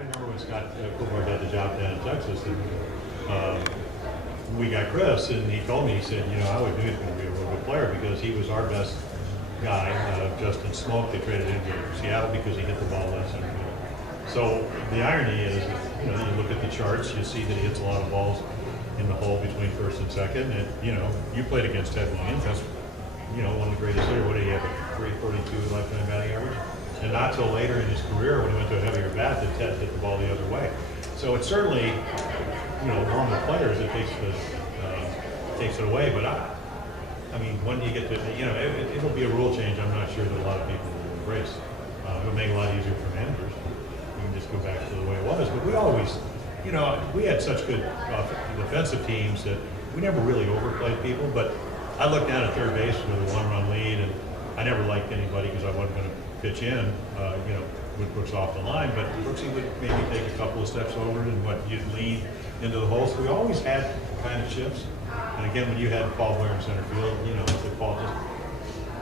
I remember when Scott Cooper got the job down in Texas, and we got Chris, and he told me, he said, you know, I would knew he was going to be a real good player because he was our best guy. Justin Smoke, they traded him to Seattle because he hit the ball less than good. So the irony is, you know, you look at the charts, you see that he hits a lot of balls in the hole between first and second. And, you know, you played against Ted Williams. That's, you know, one of the greatest hitters. What did he have, a 342 lifetime batting average? And not till later in his career, when he went to a heavier bat, that Ted hit the ball the other way. So it's certainly, you know, normal players, it takes it away. But I mean, when you get to, you know, it'll be a rule change. I'm not sure that a lot of people will embrace. It'll make it a lot easier for managers. You can just go back to the way it was. But we always, you know, we had such good defensive teams that we never really overplayed people. But I looked down at third base with a one-run lead, and I never liked anybody because I wasn't going to pitch in, you know, with Brooks off the line. But Brooksy would maybe take a couple of steps over, and you'd lean into the hole. So we always had kind of shifts. And again, when you had Paul Blair in center field, you know, if Paul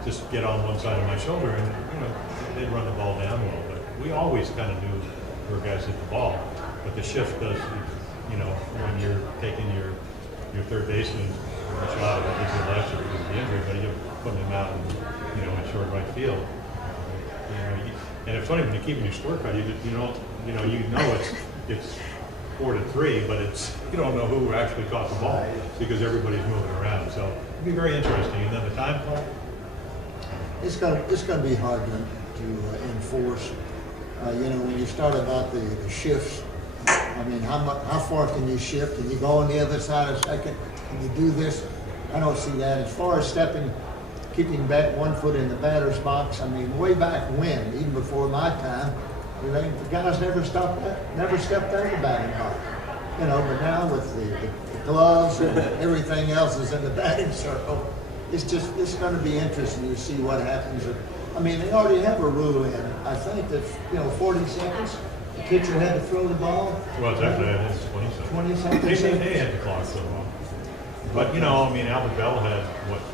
just get on one side of my shoulder, and you know, they'd run the ball down well. But we always kind of knew where guys hit the ball. But the shift does, you know, when you're taking your third baseman, which a lot of it is last year because of the injury, but you're putting him out, in, you know, in short right field. And it's funny when you keep your scorecard, you know it's 4-3, but you don't know who actually caught the ball because everybody's moving around. So it'll be very interesting. And then the time clock. It's gonna be hard to enforce. You know, when you start about the shifts, I mean, how far can you shift? Can you go on the other side of second? Can you do this? I don't see that. As far as keeping back 1 foot in the batter's box, I mean, way back when, even before my time, the guys never stepped out of the batting box. You know, but now with the gloves and everything else is in the batting circle, it's going to be interesting to see what happens. I mean, they already have a rule in. I think that, you know, 40 seconds, the pitcher had to throw the ball. Well, it's actually, it's 20 seconds. 20 seconds. They had the clock so long. But, you know, I mean, Albert Bell had,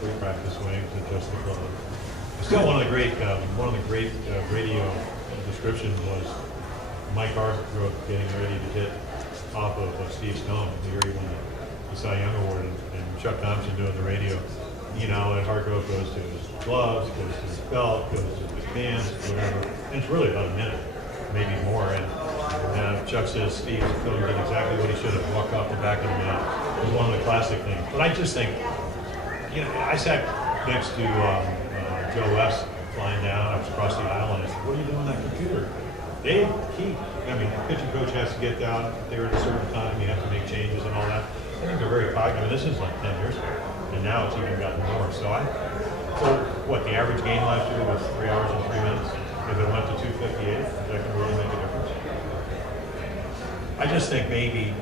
3 practice swings and just the club. Still one of the great radio descriptions was Mike Hargrove getting ready to hit off of Steve Stone, the year he won the Cy Young Award, and Chuck Thompson doing the radio. You know, and Hargrove goes to his gloves, goes to his belt, goes to his pants, whatever. And it's really about a minute, maybe more. And Chuck says Steve Stone did exactly what he should have, walked off the back of the mat. It was one of the classic things. But I just think, you know, I sat next to Joe West flying down. I was across the aisle, and I said, "What are you doing on that computer?" I mean, the pitching coach has to get down there at a certain time. You have to make changes and all that. I think they're very cognizant. This is like 10 years ago, and now it's even gotten more. So what the average game last year was 3 hours and 3 minutes. If it went to 2:58, that can really make a difference. I just think maybe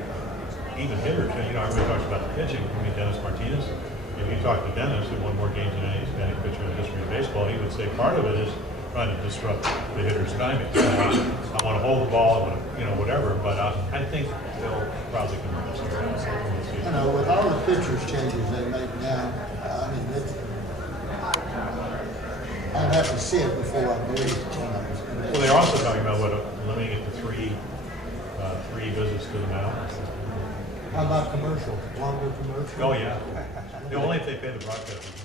even hitters. You know, everybody talks about the pitching. I mean, Dennis Martinez. If you talk to Dennis, who won more games than any pitcher in the history of baseball, he would say part of it is trying to disrupt the hitter's timing. I want to hold the ball, I want to, you know, whatever, but I think they'll probably come around. You know, with all the pitchers changes they make now, I mean, I'd have to see it before I believe it. Well, they're also talking about limiting it to three visits to the mound. How about commercial? Longer commercial? Oh yeah. Only if they pay the broadcasters.